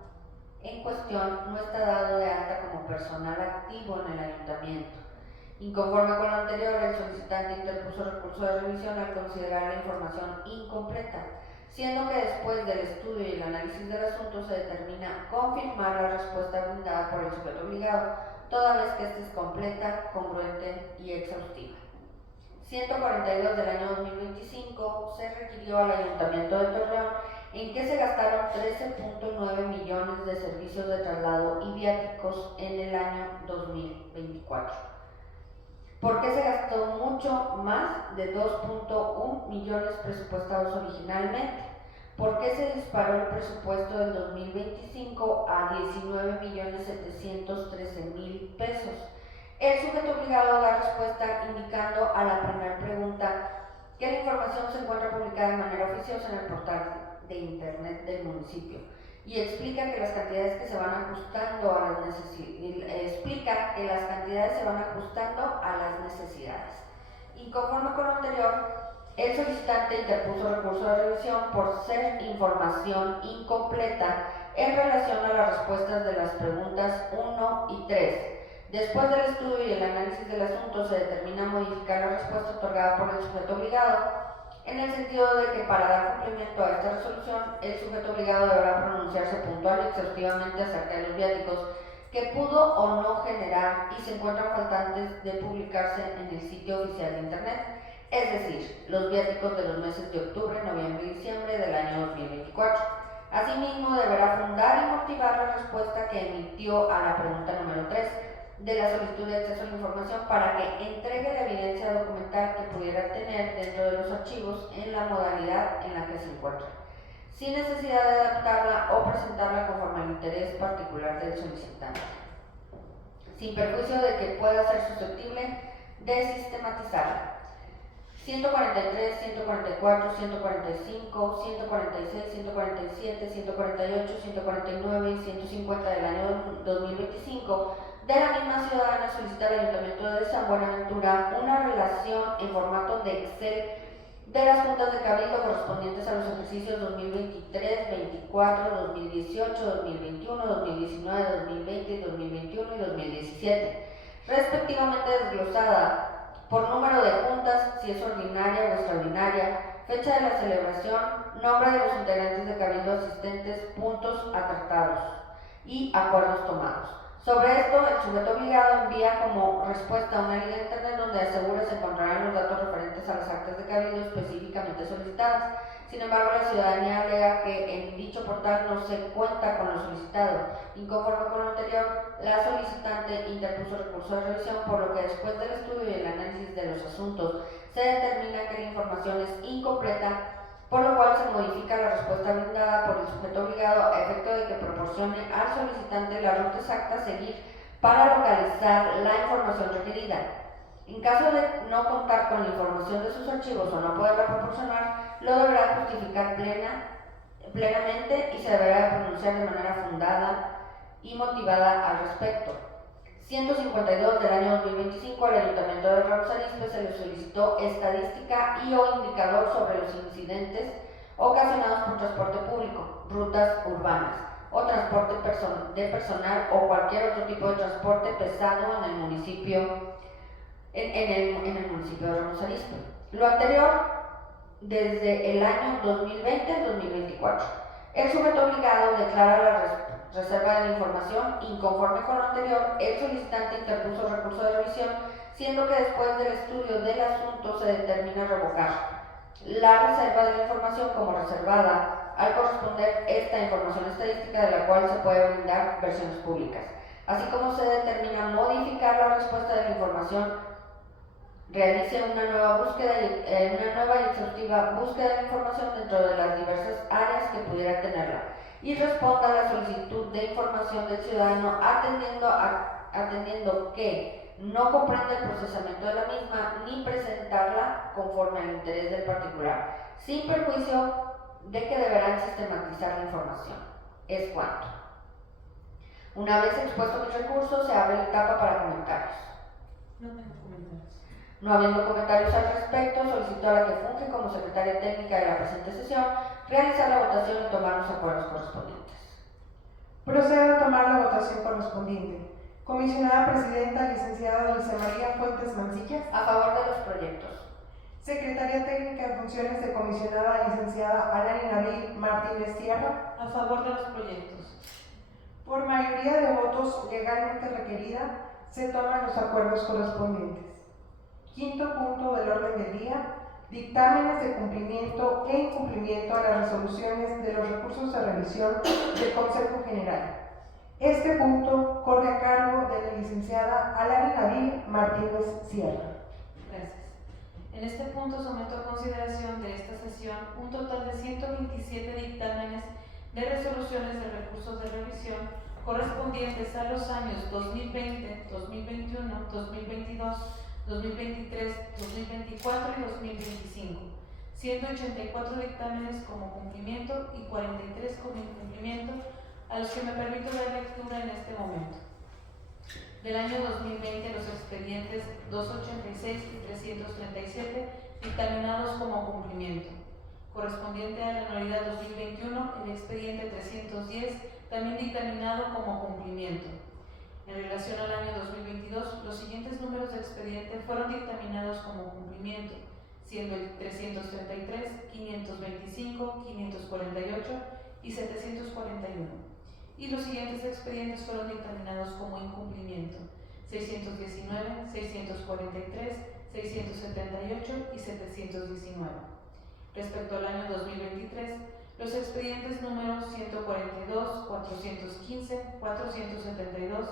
en cuestión no está dado de alta como personal activo en el ayuntamiento. Inconforme con lo anterior, el solicitante interpuso recurso de revisión al considerar la información incompleta, siendo que después del estudio y el análisis del asunto se determina confirmar la respuesta brindada por el sujeto obligado, toda vez que ésta es completa, congruente y exhaustiva. 142 del año 2025 se requirió al Ayuntamiento de Torreón en que se gastaron 13.9 millones de servicios de traslado y viáticos en el año 2024. ¿Por qué se gastó mucho más de 2.1 millones presupuestados originalmente? ¿Por qué se disparó el presupuesto del 2025 a 19.713.000 pesos? El sujeto obligado da respuesta indicando a la primera pregunta que la información se encuentra publicada de manera oficiosa en el portal de internet del municipio y explica que las cantidades se van ajustando a las necesidades. Inconforme con lo anterior, el solicitante interpuso recurso de revisión por ser información incompleta en relación a las respuestas de las preguntas 1 y 3. Después del estudio y el análisis del asunto, se determina modificar la respuesta otorgada por el sujeto obligado, en el sentido de que para dar cumplimiento a esta resolución, el sujeto obligado deberá pronunciarse puntual y exhaustivamente acerca de los viáticos que pudo o no generar y se encuentran faltantes de publicarse en el sitio oficial de Internet, es decir, los viáticos de los meses de octubre, noviembre y diciembre del año 2024. Asimismo, deberá fundar y motivar la respuesta que emitió a la pregunta número 3 de la solicitud de acceso a la información para que entregue la evidencia documental que pudiera tener dentro de los archivos en la modalidad en la que se encuentra, sin necesidad de adaptarla o presentarla conforme al interés particular del solicitante, sin perjuicio de que pueda ser susceptible de sistematizarla. 143, 144, 145, 146, 147, 148, 149 y 150 del año 2025 de la misma ciudadana solicita al Ayuntamiento de San Buenaventura una relación en formato de Excel de las juntas de cabildo correspondientes a los ejercicios 2023, 2024, 2018, 2021, 2019, 2020, 2021 y 2017, respectivamente desglosada por número de juntas, si es ordinaria o extraordinaria, fecha de la celebración, nombre de los integrantes de cabildo asistentes, puntos atratados y acuerdos tomados. Sobre esto, el sujeto obligado envía como respuesta una liga de internet donde asegura se encontrarán los datos referentes a las actas de cabildo específicamente solicitadas. Sin embargo, la ciudadanía alega que en dicho portal no se cuenta con lo solicitado. Inconforme con lo anterior, la solicitante interpuso recurso de revisión, por lo que después del estudio y el análisis de los asuntos se determina que la información es incompleta, por lo cual se modifica la respuesta brindada por el sujeto obligado a efecto de que proporcione al solicitante la ruta exacta a seguir para localizar la información requerida. En caso de no contar con la información de sus archivos o no poderla proporcionar, lo deberá justificar plenamente y se deberá pronunciar de manera fundada y motivada al respecto. 152 del año 2025 al Ayuntamiento de Ramos Arizpe se le solicitó estadística y o indicador sobre los incidentes ocasionados por transporte público, rutas urbanas o transporte de personal o cualquier otro tipo de transporte pesado en el municipio, en el municipio de Ramos Arizpe. Lo anterior desde el año 2020 al 2024. El sujeto obligado declara la reserva de la información inconforme con lo anterior. El solicitante interpuso recurso de revisión, siendo que después del estudio del asunto se determina revocar la reserva de la información como reservada al corresponder esta información estadística de la cual se puede brindar versiones públicas, así como se determina modificar la respuesta de la información, realice una nueva y exhaustiva búsqueda de la información dentro de las diversas áreas que pudiera tenerla y responda a la solicitud de información del ciudadano atendiendo que no comprende el procesamiento de la misma ni presentarla conforme al interés del particular, sin perjuicio de que deberán sistematizar la información. Es cuanto. Una vez expuesto mis recursos, se abre la etapa para comentarios. No tengo comentarios. No habiendo comentarios al respecto, solicito a la que funge como secretaria técnica de la presente sesión realizar la votación y tomar los acuerdos correspondientes. Procedo a tomar la votación correspondiente. Comisionada Presidenta, licenciada Dulce María Fuentes Mancillas. A favor de los proyectos. Secretaria Técnica en funciones de comisionada, licenciada Alani Nabil Martínez Sierra. A favor de los proyectos. Por mayoría de votos legalmente requerida, se toman los acuerdos correspondientes. Quinto punto del orden del día: dictámenes de cumplimiento e incumplimiento a las resoluciones de los recursos de revisión del Consejo General. Este punto corre a cargo de la licenciada Alani Nabil Martínez Sierra. Gracias. En este punto someto a consideración de esta sesión un total de 127 dictámenes de resoluciones de recursos de revisión correspondientes a los años 2020, 2021, 2022, 2023, 2024 y 2025, siendo 84 dictámenes como cumplimiento y 43 como incumplimiento, a los que me permito dar lectura en este momento. Del año 2020, los expedientes 286 y 337 dictaminados como cumplimiento. Correspondiente a la anualidad 2021, el expediente 310 también dictaminado como cumplimiento. En relación al año 2022, los siguientes números de expediente fueron dictaminados como cumplimiento, siendo el 333, 525, 548 y 741. Y los siguientes expedientes fueron dictaminados como incumplimiento: 619, 643, 678 y 719. Respecto al año 2023, los expedientes números 142, 415, 472,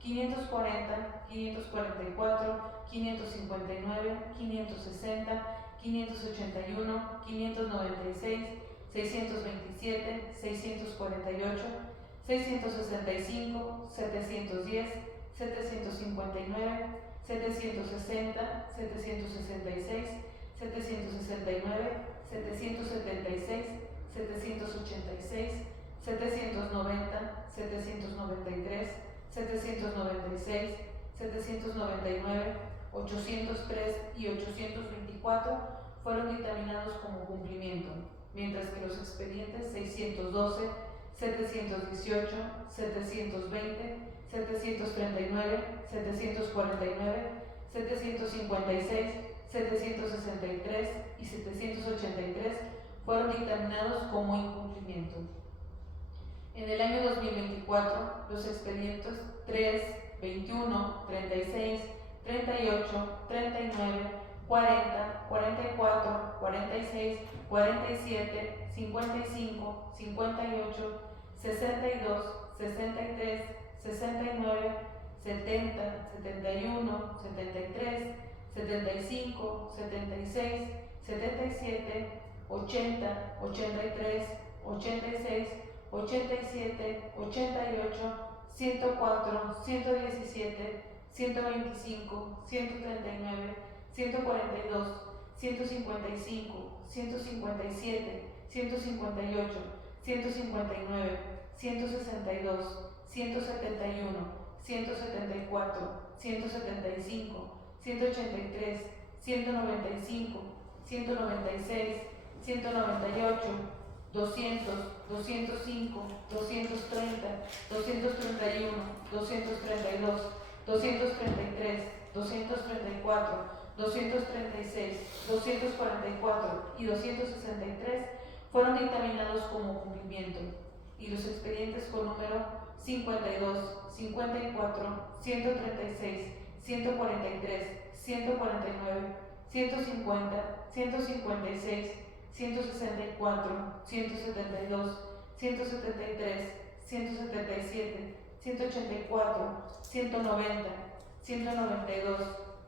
540, 544, 559, 560, 581, 596, 627, 648, 665, 710, 759, 760, 766, 769, 776, 786, 790, 793, 796, 799, 803 y 824 fueron dictaminados como cumplimiento, mientras que los expedientes 612, 718, 720, 739, 749, 756, 763 y 783 fueron dictaminados como incumplimiento. En el año 2024, los expedientes 3, 21, 36, 38, 39, 40, 44, 46, 47, 55, 58, 62, 63, 69, 70, 71, 73, 75, 76, 77, 80, 83, 86, 87, 88, 104, 117, 125, 139, 142, 155, 157, 158, 159, 162, 171, 174, 175, 183, 195, 196, 198, 200, 205, 230, 231, 232, 233, 234, 236, 244 y 263 fueron dictaminados como cumplimiento, y los expedientes con número 52, 54, 136, 143, 149, 150, 156, 164, 172, 173, 177, 184, 190, 192,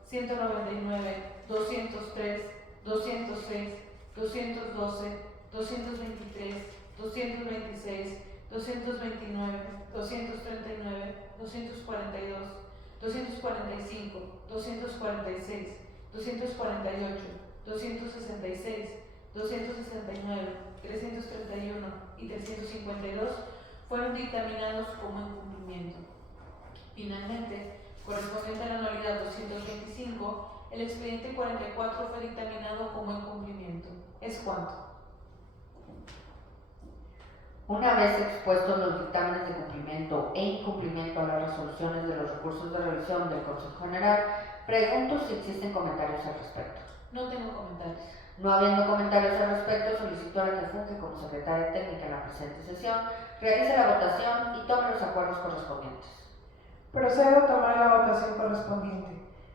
199, 203, 206, 212, 223, 226, 229, 239, 242, 245, 246, 248, 266, 269, 331 y 352 fueron dictaminados como incumplimiento. Finalmente, correspondiente a la anualidad 225, el expediente 44 fue dictaminado como incumplimiento. ¿Es cuánto? Una vez expuestos los dictámenes de cumplimiento e incumplimiento a las resoluciones de los recursos de revisión del Consejo General, pregunto si existen comentarios al respecto. No tengo comentarios. No habiendo comentarios al respecto, solicito a la que funge como secretaria técnica en la presente sesión, realice la votación y tome los acuerdos correspondientes. Procedo a tomar la votación correspondiente.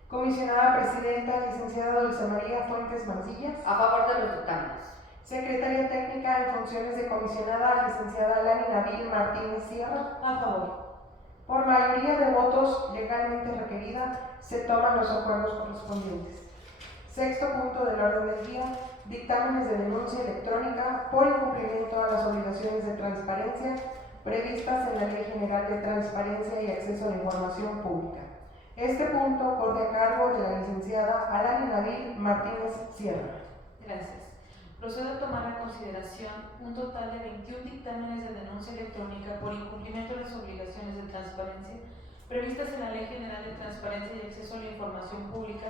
Comisionada Presidenta, licenciada Dulce María Fuentes Mancillas. A favor de los dictámenes. Secretaria Técnica en funciones de comisionada, licenciada Lani Nabil Martínez Sierra. A favor. Por mayoría de votos legalmente requerida, se toman los acuerdos correspondientes. Sexto punto del orden del día, dictámenes de denuncia electrónica por incumplimiento a las obligaciones de transparencia previstas en la Ley General de Transparencia y Acceso a la Información Pública. Este punto corre a cargo de la licenciada Alani Nabil Martínez Sierra. Gracias. Procedo a tomar en consideración un total de 21 dictámenes de denuncia electrónica por incumplimiento de las obligaciones de transparencia previstas en la Ley General de Transparencia y Acceso a la Información Pública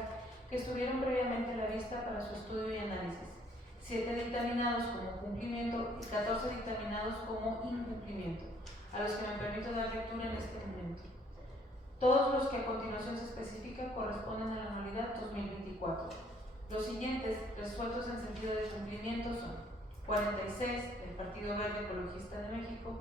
que estuvieron previamente a la vista para su estudio y análisis. 7 dictaminados como cumplimiento y 14 dictaminados como incumplimiento, a los que me permito dar lectura en este momento. Todos los que a continuación se especifican corresponden a la anualidad 2024. Los siguientes, resueltos en sentido de cumplimiento, son 46 del Partido Verde Ecologista de México,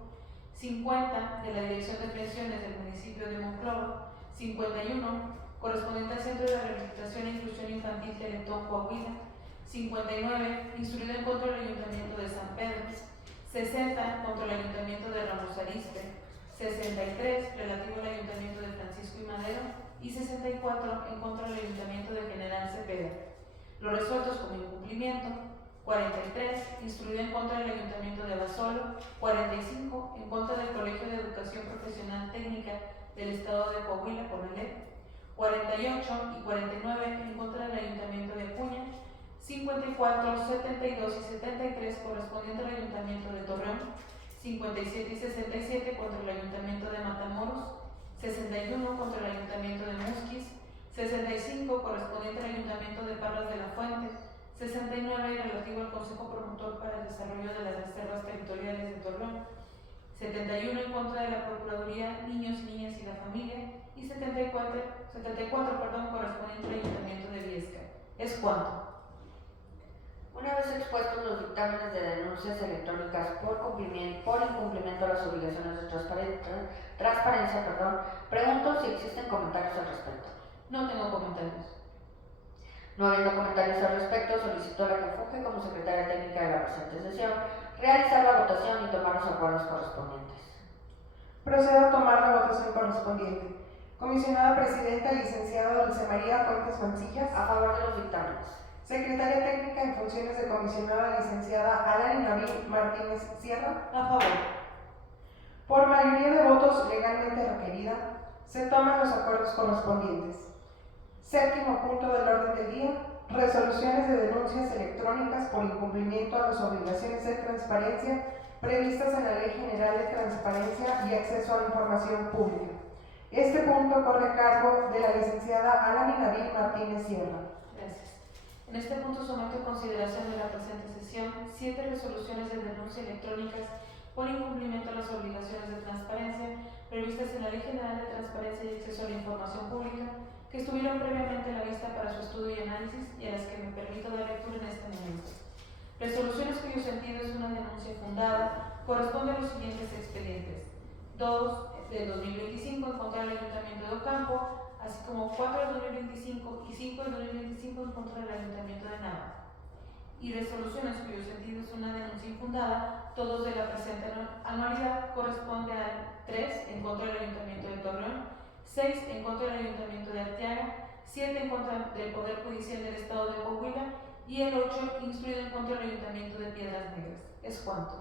50 de la Dirección de Pensiones del municipio de Monclova, 51 correspondiente al Centro de Rehabilitación e Inclusión Infantil Teletón Coahuila, 59 instruido en contra del Ayuntamiento de San Pedro, 60 contra el Ayuntamiento de Ramos Arizpe, 63 relativo al Ayuntamiento de Francisco y Madero y 64 en contra del Ayuntamiento de General Cepeda. Los resueltos como incumplimiento: 43 instruido en contra del Ayuntamiento de Abasolo, 45 en contra del Colegio de Educación Profesional Técnica del Estado de Coahuila, CONALEP, 48 y 49 en contra del Ayuntamiento de Acuña, 54, 72 y 73 correspondiente al Ayuntamiento de Torreón, 57 y 67 contra el Ayuntamiento de Matamoros, 61 contra el Ayuntamiento de Musquis, 65 correspondiente al Ayuntamiento de Parras de la Fuente, 69 relativo al Consejo Promotor para el Desarrollo de las Reservas Territoriales de Torreón, 71 en contra de la Procuraduría Niños, Niñas y la Familia y 74 correspondiente al Ayuntamiento de Viesca. ¿Es cuánto? Una vez expuestos los dictámenes de denuncias electrónicas por incumplimiento a las obligaciones de transparencia, pregunto si existen comentarios al respecto. No tengo comentarios. No habiendo comentarios al respecto, solicito a la que funge como secretaria técnica de la presente sesión realizar la votación y tomar los acuerdos correspondientes. Procedo a tomar la votación correspondiente. Comisionada Presidenta, licenciada Dulce María Fuentes Mancillas. A favor de los dictámenes. Secretaria Técnica en funciones de comisionada, licenciada Alani Nabil Martínez Sierra. A favor. Por mayoría de votos legalmente requerida, se toman los acuerdos correspondientes. Séptimo punto del orden del día, resoluciones de denuncias electrónicas por incumplimiento a las obligaciones de transparencia previstas en la Ley General de Transparencia y Acceso a la Información Pública. Este punto corre a cargo de la licenciada Alani Nabil Martínez Sierra. Gracias. En este punto someto a consideración de la presente sesión 7 resoluciones de denuncia electrónicas por incumplimiento a las obligaciones de transparencia previstas en la Ley General de Transparencia y Acceso a la Información Pública, que estuvieron previamente a la vista para su estudio y análisis y a las que me permito dar lectura en este momento. Resoluciones cuyo sentido es una denuncia fundada corresponde a los siguientes expedientes: 2 de 2025 en contra del Ayuntamiento de Ocampo, así como 4 de 2025 y 5 de 2025 en contra del Ayuntamiento de Nava. Y resoluciones cuyo sentido es una denuncia infundada, todos de la presente anualidad, corresponde al 3 en contra del Ayuntamiento de Torreón, 6 en contra del Ayuntamiento de Arteaga, 7 en contra del Poder Judicial del Estado de Coahuila y el 8 instruido en contra del Ayuntamiento de Piedras Negras. ¿Es cuánto?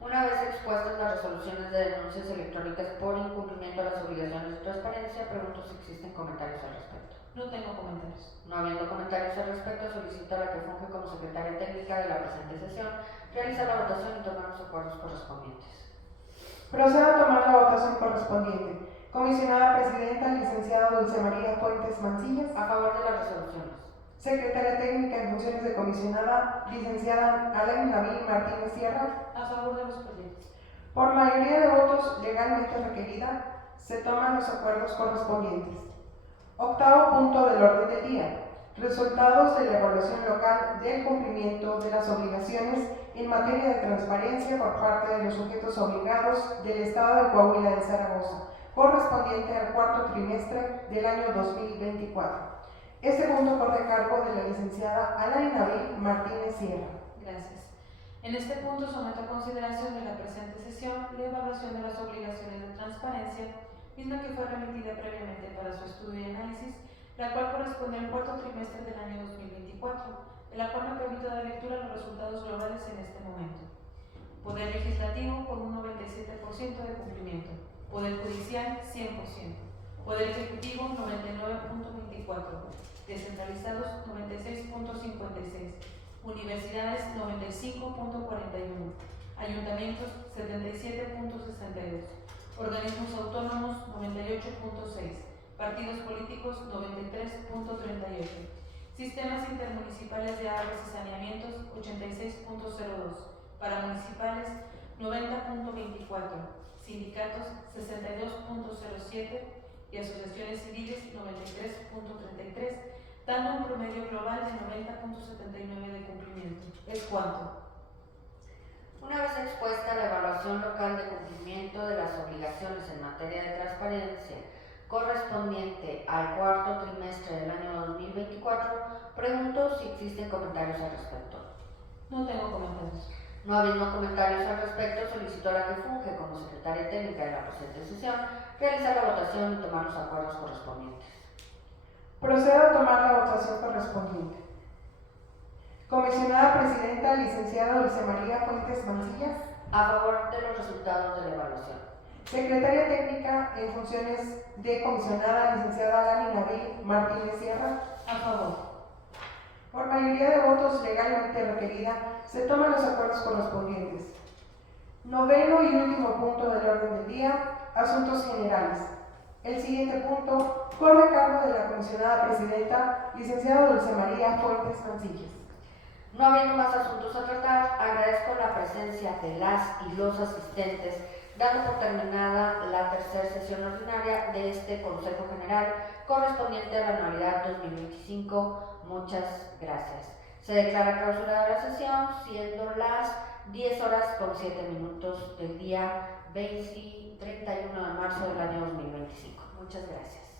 Una vez expuestas las resoluciones de denuncias electrónicas por incumplimiento de las obligaciones de transparencia, pregunto si existen comentarios al respecto. No tengo comentarios. No habiendo comentarios al respecto, solicito a la que funge como secretaria técnica de la presente sesión realizar la votación y tomar los acuerdos correspondientes. Procedo a tomar la votación correspondiente. Comisionada Presidenta, licenciada Dulce María Fuentes Mancillas. A favor de las resoluciones. Secretaria técnica en funciones de comisionada, licenciada Alain Nabil Martínez Sierra. A favor de los proyectos. Por mayoría de votos legalmente requerida, se toman los acuerdos correspondientes. Octavo punto del orden del día. Resultados de la evaluación local del cumplimiento de las obligaciones en materia de transparencia por parte de los sujetos obligados del Estado de Coahuila de Zaragoza, correspondiente al cuarto trimestre del año 2024. Este punto corre a cargo de la licenciada Alain Nabil Martínez Sierra. Gracias. En este punto someto a consideración de la presente sesión la evaluación de las obligaciones de transparencia, misma que fue remitida previamente para su estudio y análisis, la cual corresponde al cuarto trimestre del año 2024, de la cual me permito dar lectura a los resultados globales en este momento. Poder Legislativo con un 97% de cumplimiento, Poder Judicial 100%, Poder Ejecutivo 99.24%, Descentralizados 96.56%, Universidades 95.41%, Ayuntamientos 77.62%, Organismos Autónomos 98.6%, Partidos Políticos 93.38%, Sistemas Intermunicipales de Aguas y Saneamientos 86.02%, Paramunicipales 90.24%, Sindicatos 62.07% y Asociaciones Civiles 93.33%, dando un promedio global de 90.79% de cumplimiento. ¿Es cuánto? Una vez expuesta la evaluación local de cumplimiento de las obligaciones en materia de transparencia correspondiente al cuarto trimestre del año 2024, pregunto si existen comentarios al respecto. No tengo comentarios. No habiendo comentarios al respecto, solicito a la que funge como secretaria técnica de la presente sesión realizar la votación y tomar los acuerdos correspondientes. Procedo a tomar la votación correspondiente. Comisionada Presidenta, licenciada Dulce María Fuentes Mancillas. A favor de los resultados de la evaluación. Secretaria técnica en funciones de comisionada, licenciada Alain Nabil Martínez Sierra. A favor. Por mayoría de votos legalmente requerida, se toman los acuerdos correspondientes. Noveno y último punto del orden del día, asuntos generales. El siguiente punto corre a cargo de la comisionada presidenta, licenciada Dulce María Fuentes Mancillas. No habiendo más asuntos a tratar, agradezco la presencia de las y los asistentes, dando por terminada la tercera sesión ordinaria de este Consejo General correspondiente a la anualidad 2025. Muchas gracias. Se declara clausurada la sesión, siendo las 10:07 del día 31 de marzo del año 2025. Muchas gracias.